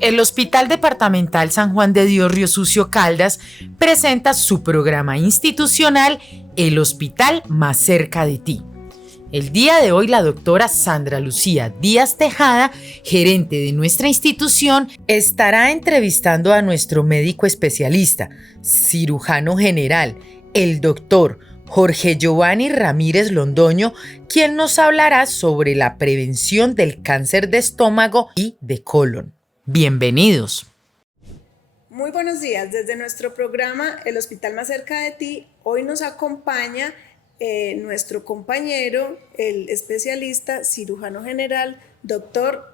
El Hospital Departamental San Juan de Dios Río Sucio Caldas presenta su programa institucional El Hospital Más Cerca de Ti. El día de hoy la doctora Sandra Lucía Díaz Tejada, gerente de nuestra institución, estará entrevistando a nuestro médico especialista, cirujano general, el doctor Jorge Giovanni Ramírez Londoño, quien nos hablará sobre la prevención del cáncer de estómago y de colon. Bienvenidos. Muy buenos días. Desde nuestro programa El Hospital Más Cerca de Ti, hoy nos acompaña nuestro compañero, el especialista cirujano general, doctor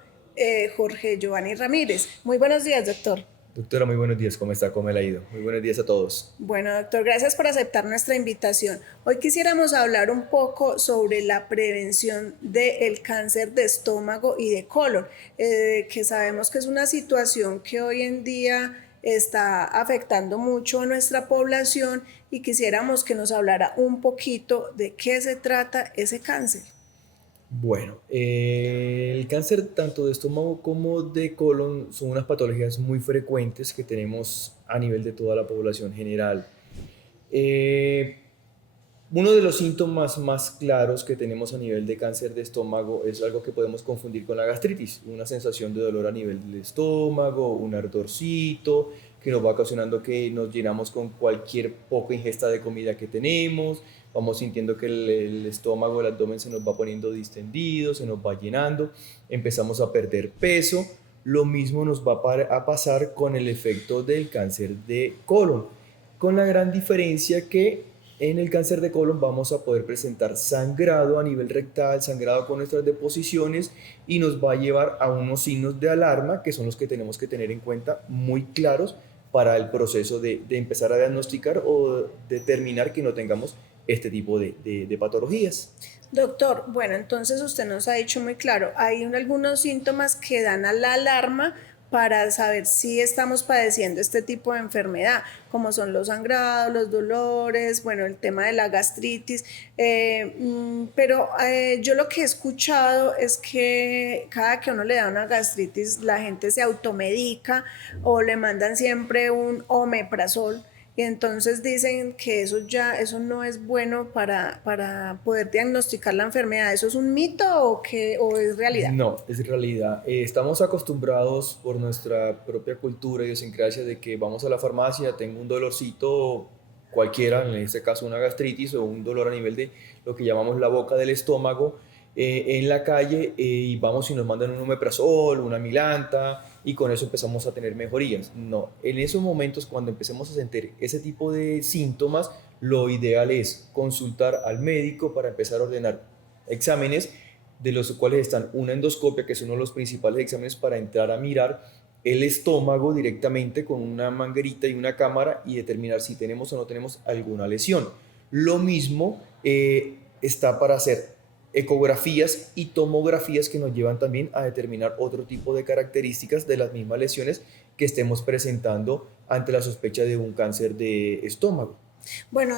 Jorge Giovanni Ramírez. Muy buenos días, doctor. Doctora, muy buenos días. ¿Cómo está? ¿Cómo le ha ido? Muy buenos días a todos. Bueno, doctor, gracias por aceptar nuestra invitación. Hoy quisiéramos hablar un poco sobre la prevención del cáncer de estómago y de colon, que sabemos que es una situación que hoy en día está afectando mucho a nuestra población y quisiéramos que nos hablara un poquito de qué se trata ese cáncer. Bueno, el cáncer tanto de estómago como de colon son unas patologías muy frecuentes que tenemos a nivel de toda la población general. Uno de los síntomas más claros que tenemos a nivel de cáncer de estómago es algo que podemos confundir con la gastritis, una sensación de dolor a nivel del estómago, un ardorcito que nos va ocasionando que nos llenamos con cualquier poca ingesta de comida que tenemos, vamos sintiendo que el estómago, el abdomen se nos va poniendo distendido, se nos va llenando, empezamos a perder peso. Lo mismo nos va a pasar con el efecto del cáncer de colon, con la gran diferencia que en el cáncer de colon vamos a poder presentar sangrado a nivel rectal, sangrado con nuestras deposiciones y nos va a llevar a unos signos de alarma que son los que tenemos que tener en cuenta muy claros para el proceso de empezar a diagnosticar o determinar que no tengamos este tipo de patologías. Doctor, bueno, entonces usted nos ha dicho muy claro, hay algunos síntomas que dan a la alarma para saber si estamos padeciendo este tipo de enfermedad, como son los sangrados, los dolores, bueno, el tema de la gastritis, pero yo lo que he escuchado es que cada que uno le da una gastritis, la gente se automedica o le mandan siempre un omeprazol. Y entonces dicen que eso no es bueno para poder diagnosticar la enfermedad. ¿Eso es un mito o es realidad? No, es realidad. Estamos acostumbrados por nuestra propia cultura y idiosincrasia de que vamos a la farmacia, tengo un dolorcito cualquiera, en este caso una gastritis o un dolor a nivel de lo que llamamos la boca del estómago, en la calle y vamos y nos mandan un omeprazol, una milanta y con eso empezamos a tener mejorías. No, en esos momentos cuando empecemos a sentir ese tipo de síntomas, lo ideal es consultar al médico para empezar a ordenar exámenes de los cuales están una endoscopia, que es uno de los principales exámenes para entrar a mirar el estómago directamente con una manguerita y una cámara y determinar si tenemos o no tenemos alguna lesión. Lo mismo está para hacer ecografías y tomografías que nos llevan también a determinar otro tipo de características de las mismas lesiones que estemos presentando ante la sospecha de un cáncer de estómago. Bueno,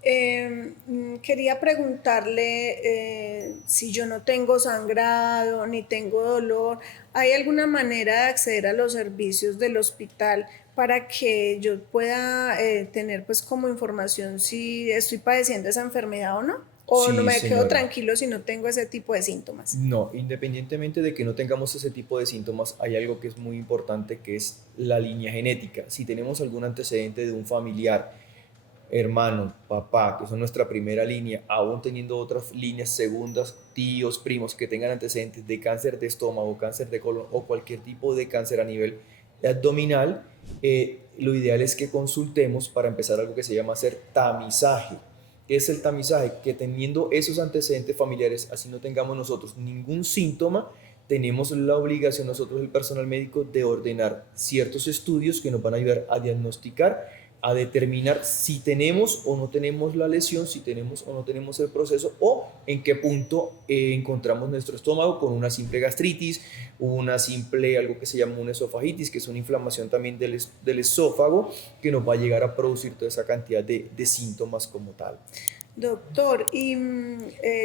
quería preguntarle si yo no tengo sangrado ni tengo dolor, ¿hay alguna manera de acceder a los servicios del hospital para que yo pueda tener pues como información si estoy padeciendo esa enfermedad o no? ¿O no Sí, me quedo señora. tranquilo si no tengo ese tipo de síntomas? No, independientemente de que no tengamos ese tipo de síntomas, hay algo que es muy importante que es la línea genética. Si tenemos algún antecedente de un familiar, hermano, papá, que son nuestra primera línea, aún teniendo otras líneas segundas, tíos, primos que tengan antecedentes de cáncer de estómago, cáncer de colon o cualquier tipo de cáncer a nivel abdominal, lo ideal es que consultemos para empezar algo que se llama hacer tamizaje. ¿Qué es el tamizaje? Que teniendo esos antecedentes familiares, así no tengamos nosotros ningún síntoma, tenemos la obligación nosotros, el personal médico, de ordenar ciertos estudios que nos van a ayudar a diagnosticar, a determinar si tenemos o no tenemos la lesión, si tenemos o no tenemos el proceso o en qué punto encontramos nuestro estómago con una simple gastritis, una simple, algo que se llama una esofagitis, que es una inflamación también del esófago que nos va a llegar a producir toda esa cantidad de síntomas como tal. Doctor, y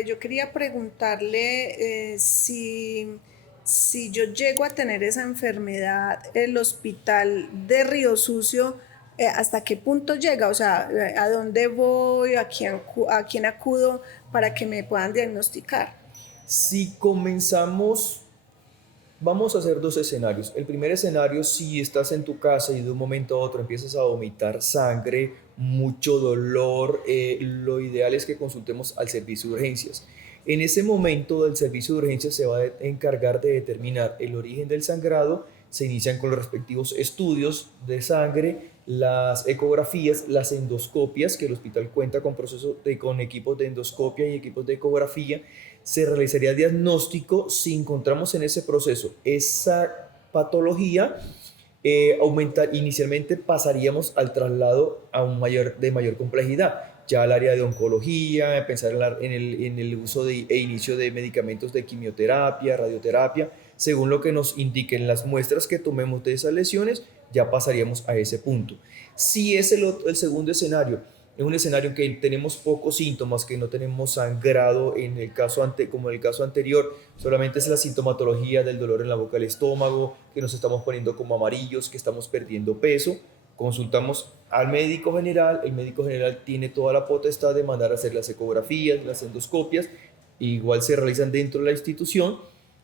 yo quería preguntarle si yo llego a tener esa enfermedad, el hospital de Río Sucio, ¿hasta qué punto llega? O sea, ¿a dónde voy? A quién acudo para que me puedan diagnosticar? Si comenzamos, vamos a hacer dos escenarios. El primer escenario, si estás en tu casa y de un momento a otro empiezas a vomitar sangre, mucho dolor, lo ideal es que consultemos al servicio de urgencias. En ese momento el servicio de urgencias se va a encargar de determinar el origen del sangrado, se inician con los respectivos estudios de sangre, las ecografías, las endoscopias, que el hospital cuenta con equipos de endoscopia y equipos de ecografía. Se realizaría diagnóstico. Si encontramos en ese proceso esa patología, inicialmente pasaríamos al traslado de mayor complejidad, ya al área de oncología, pensar en el uso e inicio de medicamentos de quimioterapia, radioterapia, según lo que nos indiquen las muestras que tomemos de esas lesiones, ya pasaríamos a ese punto. Si es el segundo escenario, es un escenario en que tenemos pocos síntomas, que no tenemos sangrado como en el caso anterior, solamente es la sintomatología del dolor en la boca del estómago, que nos estamos poniendo como amarillos, que estamos perdiendo peso. Consultamos al médico general, el médico general tiene toda la potestad de mandar a hacer las ecografías, las endoscopias, igual se realizan dentro de la institución,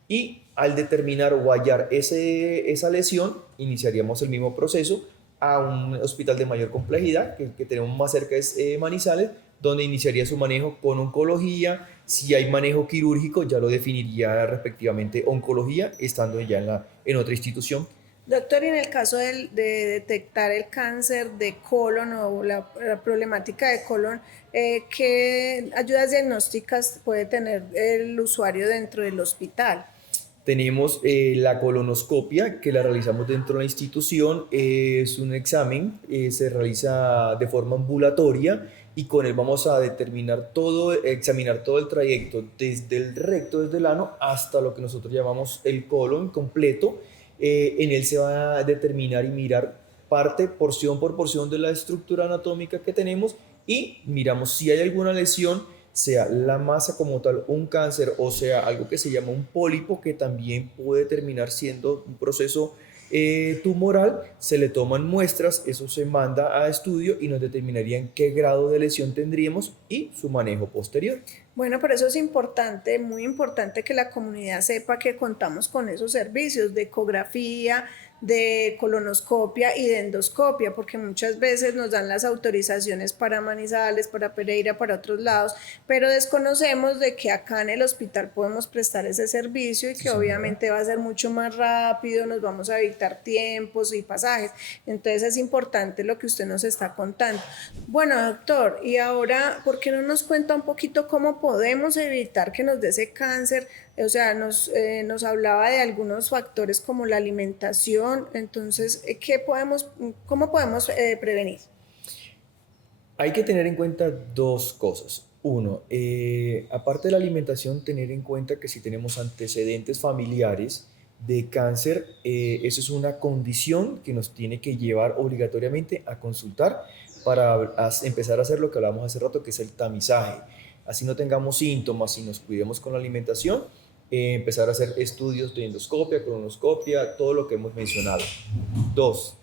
y al determinar o hallar esa lesión, iniciaríamos el mismo proceso a un hospital de mayor complejidad, que tenemos más cerca es Manizales, donde iniciaría su manejo con oncología. Si hay manejo quirúrgico, ya lo definiría respectivamente oncología, estando ya en otra institución. Doctor, y en el caso de detectar el cáncer de colon o la problemática de colon, ¿qué ayudas diagnósticas puede tener el usuario dentro del hospital? Tenemos la colonoscopia, que la realizamos dentro de la institución. Es un examen, se realiza de forma ambulatoria, y con él vamos a examinar todo el trayecto desde el recto, desde el ano, hasta lo que nosotros llamamos el colon completo. En él se va a determinar y mirar porción por porción de la estructura anatómica que tenemos, y miramos si hay alguna lesión, sea la masa como tal, un cáncer, o sea algo que se llama un pólipo, que también puede terminar siendo un proceso tumoral. Se le toman muestras, eso se manda a estudio y nos determinarían qué grado de lesión tendríamos y su manejo posterior. Bueno, por eso es importante, muy importante que la comunidad sepa que contamos con esos servicios de ecografía, de colonoscopia y de endoscopia, porque muchas veces nos dan las autorizaciones para Manizales, para Pereira, para otros lados, pero desconocemos de que acá en el hospital podemos prestar ese servicio y que obviamente va a ser mucho más rápido, nos vamos a evitar tiempos y pasajes. Entonces es importante lo que usted nos está contando. Bueno, doctor, y ahora, ¿por qué no nos cuenta un poquito cómo podemos evitar que nos dé ese cáncer? O sea, nos hablaba de algunos factores como la alimentación. Entonces, ¿cómo podemos prevenir? Hay que tener en cuenta dos cosas. Uno, aparte de la alimentación, tener en cuenta que si tenemos antecedentes familiares de cáncer, eso es una condición que nos tiene que llevar obligatoriamente a consultar para empezar a hacer lo que hablábamos hace rato, que es el tamizaje. Así no tengamos síntomas y nos cuidemos con la alimentación, empezar a hacer estudios de endoscopia, colonoscopia, todo lo que hemos mencionado. Dos,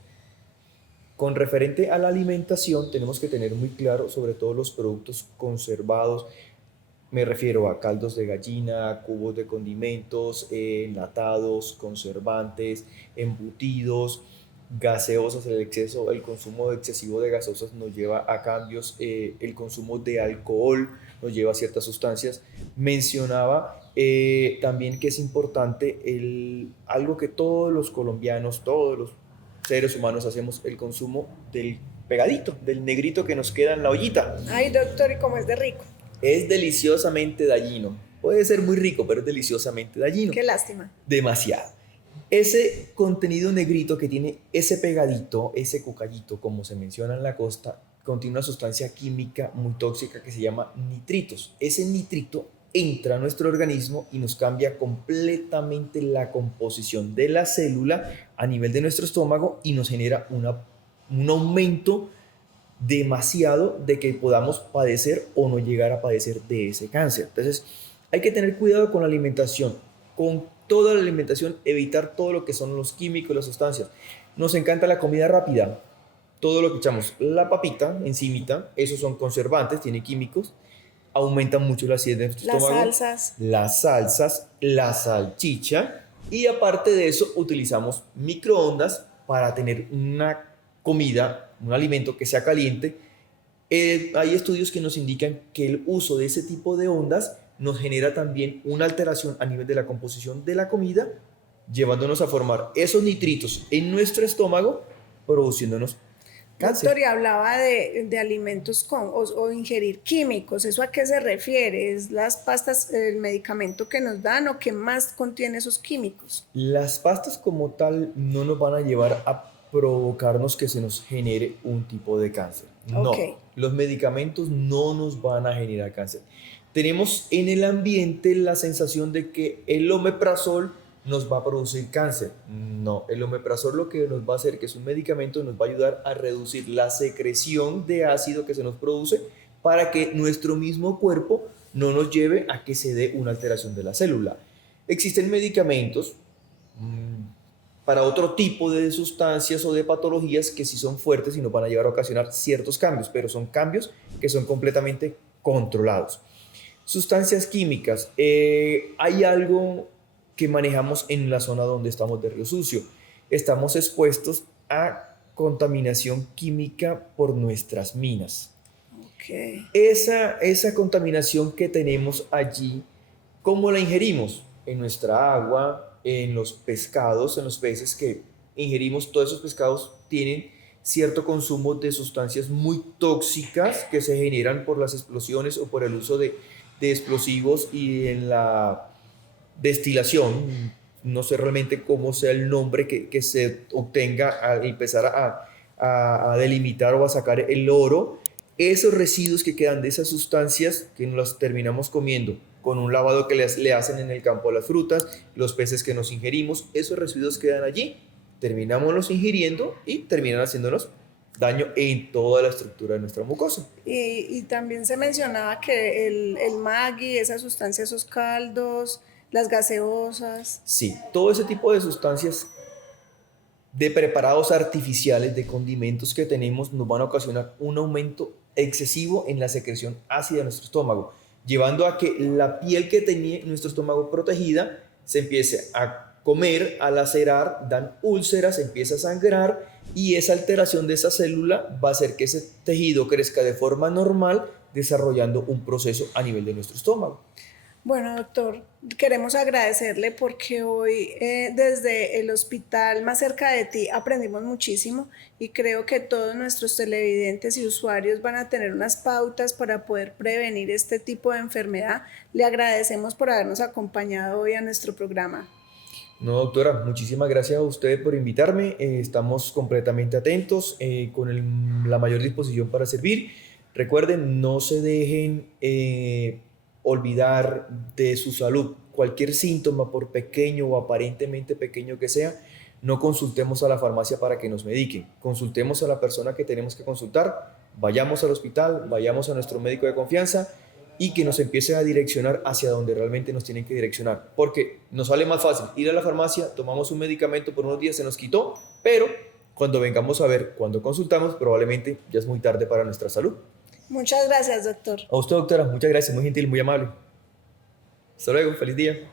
con referente a la alimentación, tenemos que tener muy claro sobre todo los productos conservados. Me refiero a caldos de gallina, cubos de condimentos, enlatados, conservantes, embutidos, gaseosas. El consumo excesivo de gaseosas nos lleva a cambios, el consumo de alcohol nos lleva a ciertas sustancias. Mencionaba también que es importante algo que todos los colombianos, todos los seres humanos hacemos, el consumo del pegadito, del negrito que nos queda en la ollita. Ay, doctor, ¿y cómo es de rico? Es deliciosamente dañino. Puede ser muy rico, pero es deliciosamente dañino. Qué lástima. Demasiado. Ese contenido negrito que tiene ese pegadito, ese cucayito, como se menciona en la costa, contiene una sustancia química muy tóxica que se llama nitritos. Ese nitrito entra a nuestro organismo y nos cambia completamente la composición de la célula a nivel de nuestro estómago, y nos genera un aumento demasiado de que podamos padecer o no llegar a padecer de ese cáncer. Entonces hay que tener cuidado con la alimentación. con toda la alimentación, evitar todo lo que son los químicos, las sustancias. Nos encanta la comida rápida. Todo lo que echamos, la papita encimita, esos son conservantes, tiene químicos, aumentan mucho la acidez de nuestro estómago. Las salsas, la salchicha, y aparte de eso utilizamos microondas para tener una comida, un alimento que sea caliente. Hay estudios que nos indican que el uso de ese tipo de ondas nos genera también una alteración a nivel de la composición de la comida, llevándonos a formar esos nitritos en nuestro estómago, produciéndonos cáncer. Doctor, y hablaba de alimentos o ingerir químicos. ¿Eso a qué se refiere? ¿Es las pastas, el medicamento que nos dan, o qué más contiene esos químicos? Las pastas como tal no nos van a llevar a provocarnos que se nos genere un tipo de cáncer. No, los medicamentos no nos van a generar cáncer. Tenemos en el ambiente la sensación de que el omeprazol nos va a producir cáncer. No, el omeprazol lo que nos va a hacer, que es un medicamento, nos va a ayudar a reducir la secreción de ácido que se nos produce para que nuestro mismo cuerpo no nos lleve a que se dé una alteración de la célula. Existen medicamentos para otro tipo de sustancias o de patologías que sí son fuertes y nos van a llevar a ocasionar ciertos cambios, pero son cambios que son completamente controlados. Sustancias químicas. Hay algo que manejamos en la zona donde estamos de Río Sucio. Estamos expuestos a contaminación química por nuestras minas. Esa contaminación que tenemos allí, ¿cómo la ingerimos? En nuestra agua, en los pescados, en los peces que ingerimos. Todos esos pescados tienen cierto consumo de sustancias muy tóxicas que se generan por las explosiones o por el uso de explosivos y en la destilación. No sé realmente cómo sea el nombre que se obtenga al empezar a delimitar o a sacar el oro. Esos residuos que quedan de esas sustancias que nos las terminamos comiendo con un lavado que le hacen en el campo a las frutas, los peces que nos ingerimos, esos residuos quedan allí, terminamos los ingiriendo y terminan haciéndonos daño en toda la estructura de nuestra mucosa. Y también se mencionaba que el Maggi, esa sustancia, esos caldos, las gaseosas. Sí, todo ese tipo de sustancias de preparados artificiales, de condimentos que tenemos, nos van a ocasionar un aumento excesivo en la secreción ácida de nuestro estómago, llevando a que la piel que tenía nuestro estómago protegida se empiece a comer, a lacerar, dan úlceras, empieza a sangrar, y esa alteración de esa célula va a hacer que ese tejido crezca de forma normal, desarrollando un proceso a nivel de nuestro estómago. Bueno, doctor, queremos agradecerle porque hoy desde el hospital más cerca de ti aprendimos muchísimo, y creo que todos nuestros televidentes y usuarios van a tener unas pautas para poder prevenir este tipo de enfermedad. Le agradecemos por habernos acompañado hoy a nuestro programa. No, doctora, muchísimas gracias a usted por invitarme. Estamos completamente atentos, con la mayor disposición para servir. Recuerden, no se dejen olvidar de su salud. Cualquier síntoma, por pequeño o aparentemente pequeño que sea, no consultemos a la farmacia para que nos mediquen. Consultemos a la persona que tenemos que consultar. Vayamos al hospital, vayamos a nuestro médico de confianza y que nos empiece a direccionar hacia donde realmente nos tienen que direccionar. Porque nos sale más fácil ir a la farmacia, tomamos un medicamento por unos días, se nos quitó, pero cuando vengamos a ver, cuando consultamos, probablemente ya es muy tarde para nuestra salud. Muchas gracias, doctor. A usted, doctora, muchas gracias, muy gentil, muy amable. Hasta luego, feliz día.